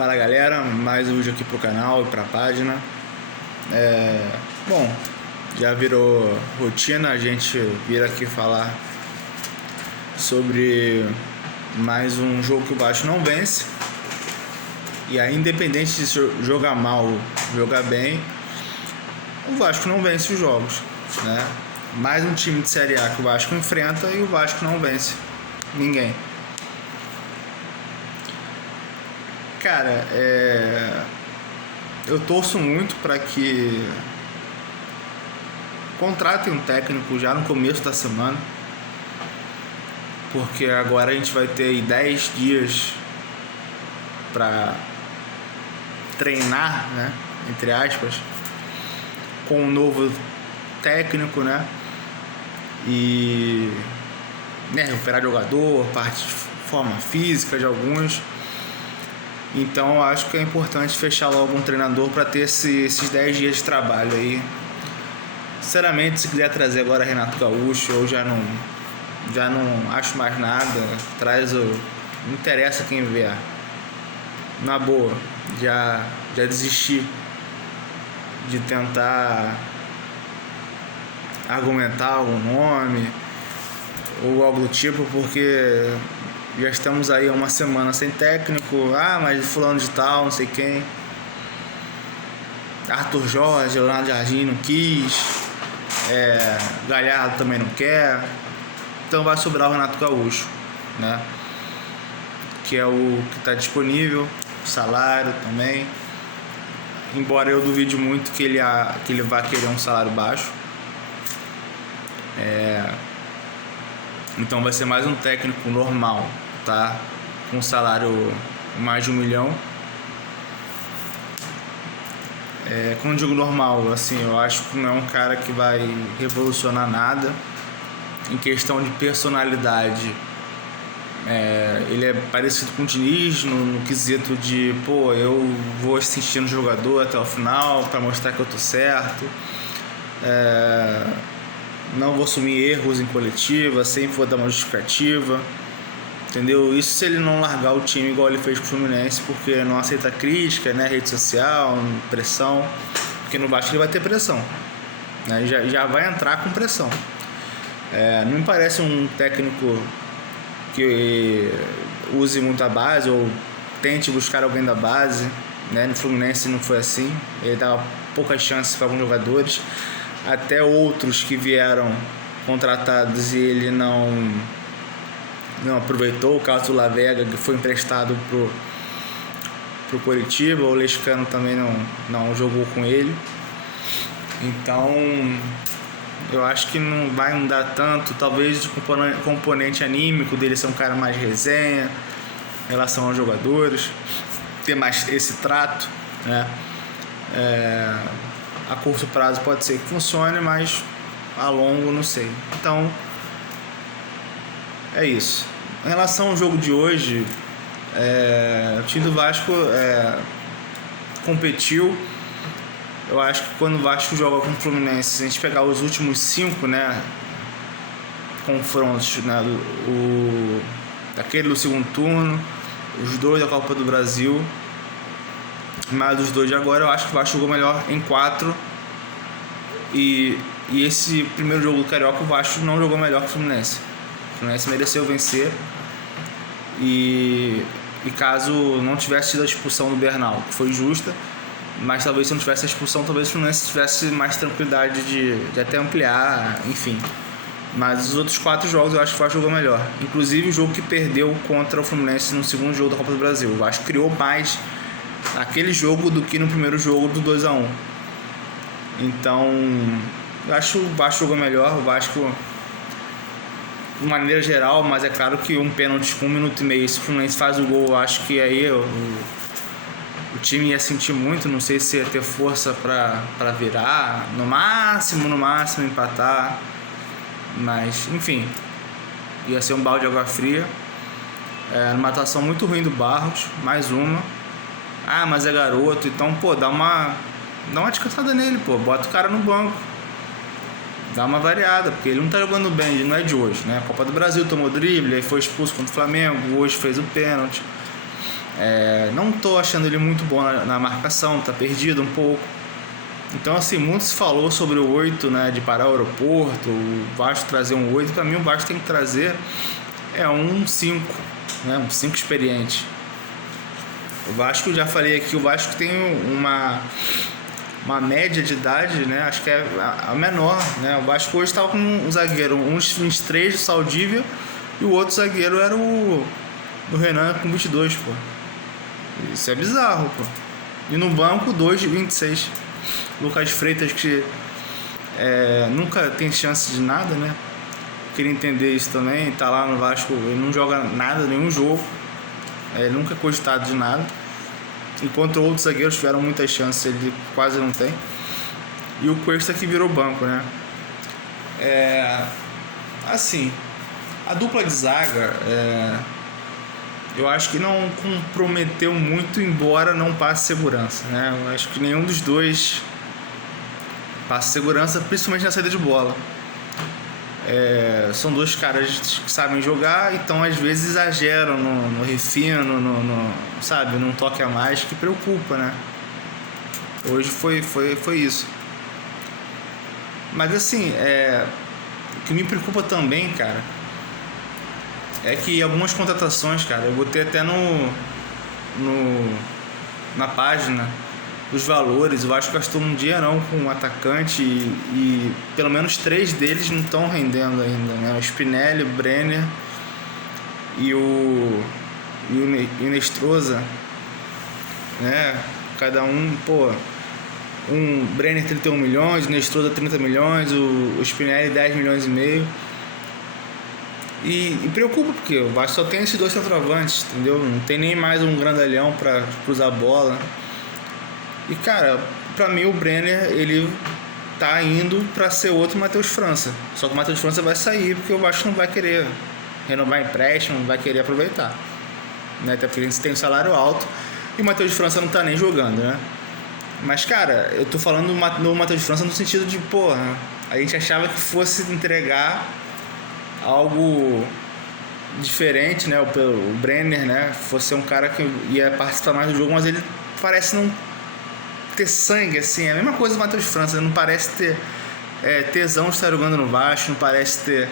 Fala galera, mais um vídeo aqui pro canal e pra página. Bom, já virou rotina a gente vir aqui falar sobre mais um jogo que o Vasco não vence. E aí, independente de jogar mal ou jogar bem, o Vasco não vence os jogos, né? Mais um time de Série A que o Vasco enfrenta e o Vasco não vence ninguém. Cara, eu torço muito para que contratem um técnico já no começo da semana, porque agora a gente vai ter 10 dias para treinar, né, entre aspas, com um novo técnico, né, e recuperar jogador, parte de forma física de alguns. Então eu acho que é importante fechar logo um treinador para ter esses 10 dias de trabalho aí. Sinceramente, se quiser trazer agora Renato Gaúcho, eu já não acho mais nada. Não interessa quem vier. Na boa, já desisti de tentar argumentar algum nome ou algo do tipo, porque já estamos aí há uma semana sem técnico. Mas fulano de tal, não sei quem, Arthur Jorge, Leonardo Jardim não quis, Galhardo também não quer. Então vai sobrar o Renato Gaúcho, né, que é o que está disponível, salário também, embora eu duvide muito que ele vá querer um salário baixo. Então vai ser mais um técnico normal, tá? Com um salário mais de 1 milhão. Quando digo normal, assim, eu acho que não é um cara que vai revolucionar nada. Em questão de personalidade, ele é parecido com o Diniz no quesito de, eu vou assistir no jogador até o final para mostrar que eu tô certo. Não vou assumir erros em coletiva, sempre vou dar uma justificativa, entendeu? Isso se ele não largar o time igual ele fez com o Fluminense, porque não aceita crítica, né? Rede social, pressão, porque no Vasco ele vai ter pressão, né? Já vai entrar com pressão. Não me parece um técnico que use muito a base ou tente buscar alguém da base, né? No Fluminense não foi assim, ele dava poucas chances para alguns jogadores, até outros que vieram contratados e ele não aproveitou. O caso do Lavega, que foi emprestado pro Coritiba, o Lescano também não jogou com ele. Então eu acho que não vai mudar tanto, talvez o componente anímico dele ser um cara mais resenha em relação aos jogadores, ter mais esse trato, né? A curto prazo pode ser que funcione, mas a longo não sei. Então é isso. Em relação ao jogo de hoje, o time do Vasco competiu. Eu acho que quando o Vasco joga com o Fluminense, se a gente pegar os últimos 5, né, confrontos, né, aquele do segundo turno, os 2 da Copa do Brasil, mais os 2 de agora, eu acho que o Vasco jogou melhor em 4. E esse primeiro jogo do Carioca, o Vasco não jogou melhor que o Fluminense. O Fluminense mereceu vencer. E caso não tivesse tido a expulsão do Bernal, que foi justa, mas talvez se não tivesse a expulsão, talvez o Fluminense tivesse mais tranquilidade de até ampliar, enfim. Mas os outros 4 jogos eu acho que o Vasco jogou melhor. Inclusive o jogo que perdeu contra o Fluminense no segundo jogo da Copa do Brasil. O Vasco criou mais naquele jogo do que no primeiro jogo do 2-1. Então eu acho que o Vasco jogou melhor. O Vasco, de maneira geral, mas é claro que um pênalti com 1 minuto e meio, se o Fluminense faz o gol, eu acho que aí o time ia sentir muito. Não sei se ia ter força para virar, no máximo empatar, mas enfim, ia ser um balde de água fria. Numa atuação muito ruim do Barros, mais uma. Mas é garoto, então dá uma descansada nele, bota o cara no banco, dá uma variada, porque ele não tá jogando bem, ele não é de hoje, né? Copa do Brasil tomou drible, aí foi expulso contra o Flamengo, hoje fez o pênalti. Não tô achando ele muito bom na marcação, tá perdido um pouco. Então, assim, muito se falou sobre o 8, né, de parar o aeroporto, o Vasco trazer um 8. Para mim, o Vasco tem que trazer um 5, né, um 5 experiente. O Vasco, já falei aqui, o Vasco tem uma média de idade, né, acho que é a menor, né. O Vasco hoje estava com um zagueiro, uns 23 do Saldívia, e o outro zagueiro era o Renan com 22, pô. Isso é bizarro, pô. E no banco, 2 de 26. Lucas Freitas, que nunca tem chance de nada, né? Queria entender isso também. Tá lá no Vasco, ele não joga nada, nenhum jogo. Nunca é cogitado de nada. Enquanto outros zagueiros tiveram muitas chances, ele quase não tem. E o Cuesta que virou banco, né? Assim, a dupla de zaga, eu acho que não comprometeu muito, embora não passe segurança, né? Eu acho que nenhum dos dois passa segurança, principalmente na saída de bola. São dois caras que sabem jogar, então às vezes exageram no refino, sabe, num toque a mais que preocupa, né? Hoje foi isso. Mas assim, o que me preocupa também, cara, é que algumas contratações, cara, eu botei até na página os valores. Eu acho que gastou um dinheirão com um atacante e pelo menos 3 deles não estão rendendo ainda, né? O Spinelli, o Brenner e o Nestroza, né? Cada um, um Brenner 31 milhões, o Nestroza 30 milhões, o Spinelli 10 milhões e meio. E preocupa, porque o Vasco só tem esses 2 centroavantes, entendeu? Não tem nem mais um grandalhão para cruzar a bola. E, cara, pra mim o Brenner, ele tá indo pra ser outro Matheus França. Só que o Matheus França vai sair, porque o Vasco não vai querer renovar empréstimo, não vai querer aproveitar, né? Até porque a gente tem um salário alto e o Matheus França não tá nem jogando, né? Mas, cara, eu tô falando do Matheus França no sentido de, a gente achava que fosse entregar algo diferente, né? O Brenner, né? Fosse um cara que ia participar mais do jogo, mas ele parece não ter sangue, assim. É a mesma coisa do Matheus França, ele não parece ter tesão de estar jogando no Vasco, não parece ter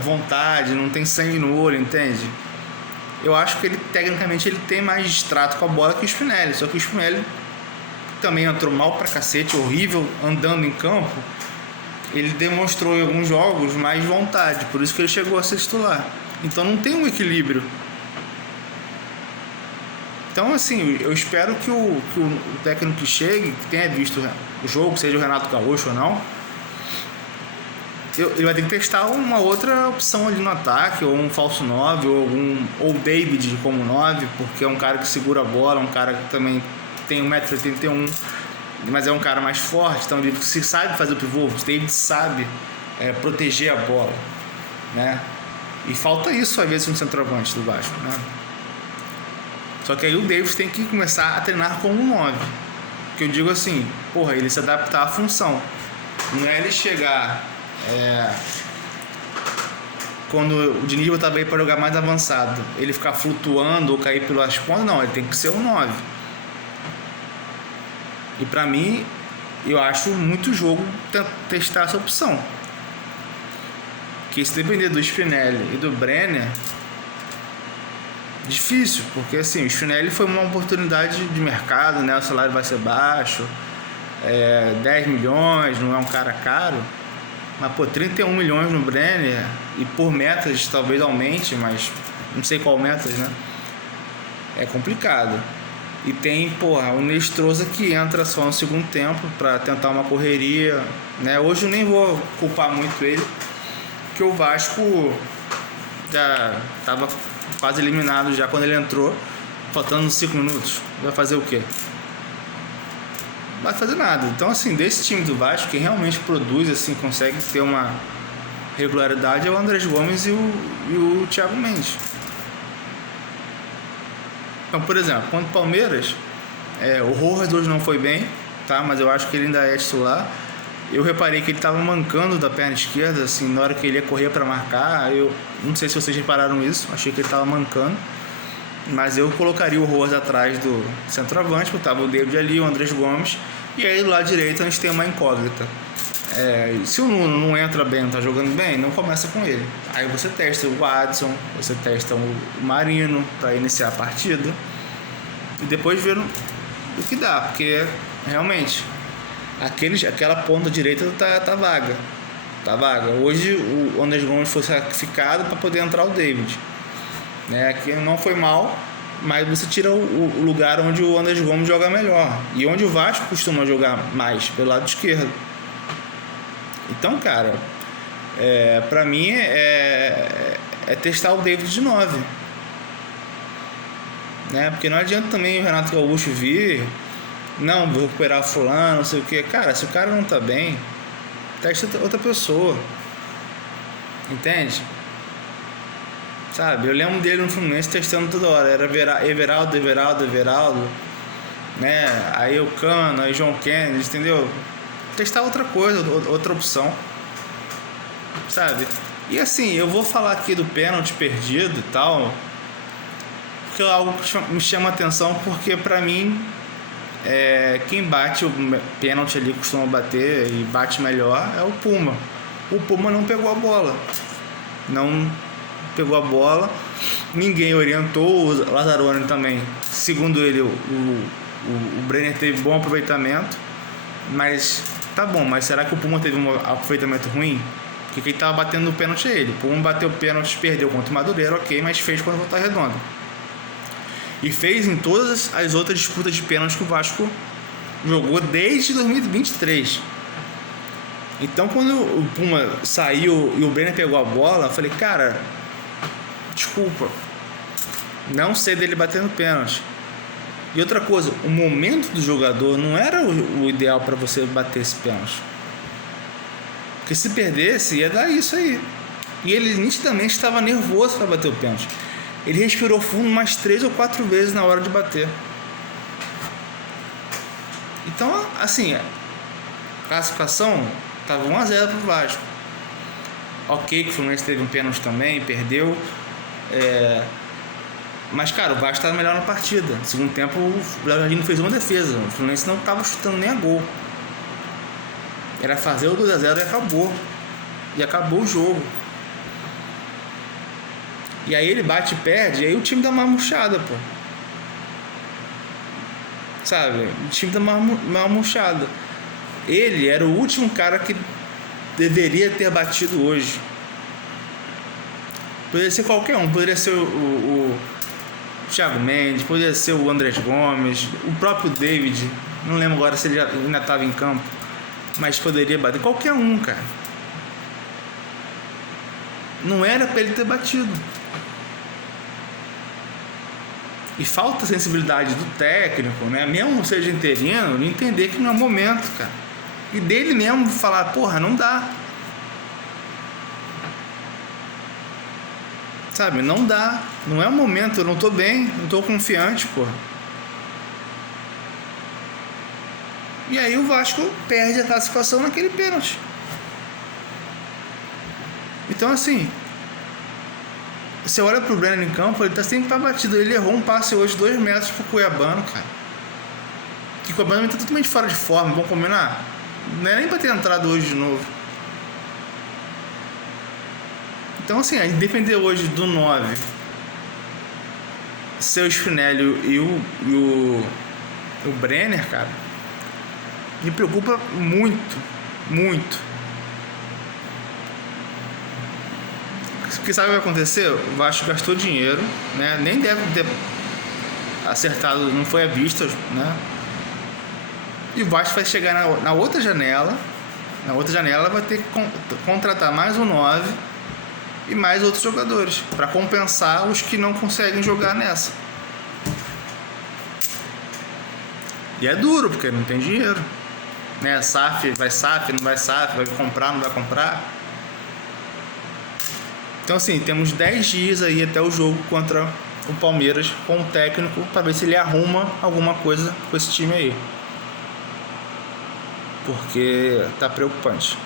vontade, não tem sangue no olho, entende? Eu acho que ele, tecnicamente, ele tem mais distrato com a bola que o Spinelli, só que o Spinelli também entrou mal pra cacete, horrível, andando em campo. Ele demonstrou em alguns jogos mais vontade, por isso que ele chegou a ser titular. Então não tem um equilíbrio. Então, assim, eu espero que o técnico que chegue, que tenha visto o jogo, seja o Renato Gaúcho ou não, ele vai ter que testar uma outra opção ali no ataque, ou um falso 9, ou o David como 9, porque é um cara que segura a bola, um cara que também tem 1,81 m, mas é um cara mais forte, então ele sabe fazer o pivô. O David sabe proteger a bola, né? E falta isso às vezes no centroavante do Vasco, né? Só que aí o David tem que começar a treinar como um 9, que eu digo assim, ele se adaptar à função. Não é ele chegar quando o Diniz botar aí para jogar mais avançado, ele ficar flutuando ou cair pelas pontas. Não, ele tem que ser um 9. E pra mim, eu acho muito jogo testar essa opção. Que se depender do Spinelli e do Brenner, difícil, porque assim, o Spinelli foi uma oportunidade de mercado, né? O salário vai ser baixo, 10 milhões, não é um cara caro, mas 31 milhões no Brenner, e por metas talvez aumente, mas não sei qual metas, né? É complicado. E tem, o Nestroza que entra só no segundo tempo para tentar uma correria, né? Hoje eu nem vou culpar muito ele, porque o Vasco já estava quase eliminado já quando ele entrou, faltando 5 minutos. Vai fazer o quê? Não vai fazer nada. Então, assim, desse time do Vasco, quem realmente produz, assim, consegue ter uma regularidade é o Andrés Gomes e o Thiago Mendes. Então, por exemplo, contra o Palmeiras, o Rojas hoje não foi bem, tá? Mas eu acho que ele ainda é titular. Eu reparei que ele estava mancando da perna esquerda, assim, na hora que ele ia correr para marcar. Eu não sei se vocês repararam isso, achei que ele estava mancando. Mas eu colocaria o Roas atrás do centroavante, botava o David ali, o Andrés Gomes, e aí do lado direito a gente tem uma incógnita. Se o Nuno não entra bem, não tá jogando bem, não começa com ele. Aí você testa o Adson, você testa o Marino para iniciar a partida e depois ver o que dá, porque realmente aquela ponta direita tá vaga. Tá vaga. Hoje o Andrés Gomes foi sacrificado para poder entrar o David, né? Que não foi mal, mas você tira o lugar onde o Andrés Gomes joga melhor e onde o Vasco costuma jogar mais, pelo lado esquerdo. Então, cara, pra mim é testar o David de 9, né? Porque não adianta também o Renato Gaúcho vir, não, vou recuperar fulano, não sei o que. Cara, se o cara não tá bem, testa outra pessoa, entende? Sabe, eu lembro dele no Fluminense testando toda hora, era Everaldo, né? Aí o Cano, aí João Kennedy, entendeu? Testar outra coisa, outra opção, sabe? E assim, eu vou falar aqui do pênalti perdido e tal, porque é algo que me chama a atenção, porque pra mim quem bate o pênalti ali, costuma bater e bate melhor, é o Puma. O Puma não pegou a bola, ninguém orientou. O Lazzaroni também, segundo ele, o Brenner teve bom aproveitamento, mas tá bom, mas será que o Puma teve um aproveitamento ruim? Porque quem tava batendo o pênalti é ele. O Puma bateu o pênalti, perdeu contra o Madureira, ok, mas fez quando voltar redonda. E fez em todas as outras disputas de pênalti que o Vasco jogou desde 2023. Então, quando o Puma saiu e o Brenner pegou a bola, eu falei, cara, desculpa, não sei dele batendo pênalti. E outra coisa, o momento do jogador não era o ideal para você bater esse pênalti. Porque se perdesse, ia dar isso aí. E ele nitidamente estava nervoso para bater o pênalti. Ele respirou fundo umas 3 ou 4 vezes na hora de bater. Então, assim, a classificação estava 1-0 pro Vasco. Ok, que o Fluminense teve um pênalti também, perdeu. Mas, cara, o Vasco estava melhor na partida. No segundo tempo, o Léo Jardim fez uma defesa. O Fluminense não estava chutando nem a gol. Era fazer o 2-0 e acabou. E acabou o jogo. E aí ele bate e perde, e aí o time dá uma murchada, pô. Sabe? O time dá uma murchada. Ele era o último cara que deveria ter batido hoje. Poderia ser qualquer um. Poderia ser o Thiago Mendes, poderia ser o Andrés Gomes, o próprio David. Não lembro agora se ele já ainda estava em campo, mas poderia bater. Qualquer um, cara. Não era pra ele ter batido. E falta sensibilidade do técnico, né? Mesmo seja interino, de entender que não é o momento, cara. E dele mesmo falar, porra, não dá. Sabe, não dá. Não é o momento, eu não tô bem, não tô confiante, porra. E aí o Vasco perde a classificação naquele pênalti. Então, assim, você olha pro Brenner em campo, ele tá sempre pra batido. Ele errou um passe hoje 2 metros pro Cuiabano, cara. Que o Cuiabano tá totalmente fora de forma, vamos combinar? Não é nem pra ter entrado hoje de novo. Então, assim, a gente depender hoje do 9, seu Spinelli e o Brenner, cara, me preocupa muito, muito. Porque sabe o que vai acontecer? O Vasco gastou dinheiro, né? Nem deve ter acertado, não foi à vista, né? E o Vasco vai chegar na outra janela. Na outra janela vai ter que contratar mais um 9 e mais outros jogadores para compensar os que não conseguem jogar nessa. E é duro, porque não tem dinheiro, né? SAF, não vai SAF, vai comprar, não vai comprar. Então, assim, temos 10 dias aí até o jogo contra o Palmeiras com o técnico para ver se ele arruma alguma coisa com esse time aí. Porque tá preocupante.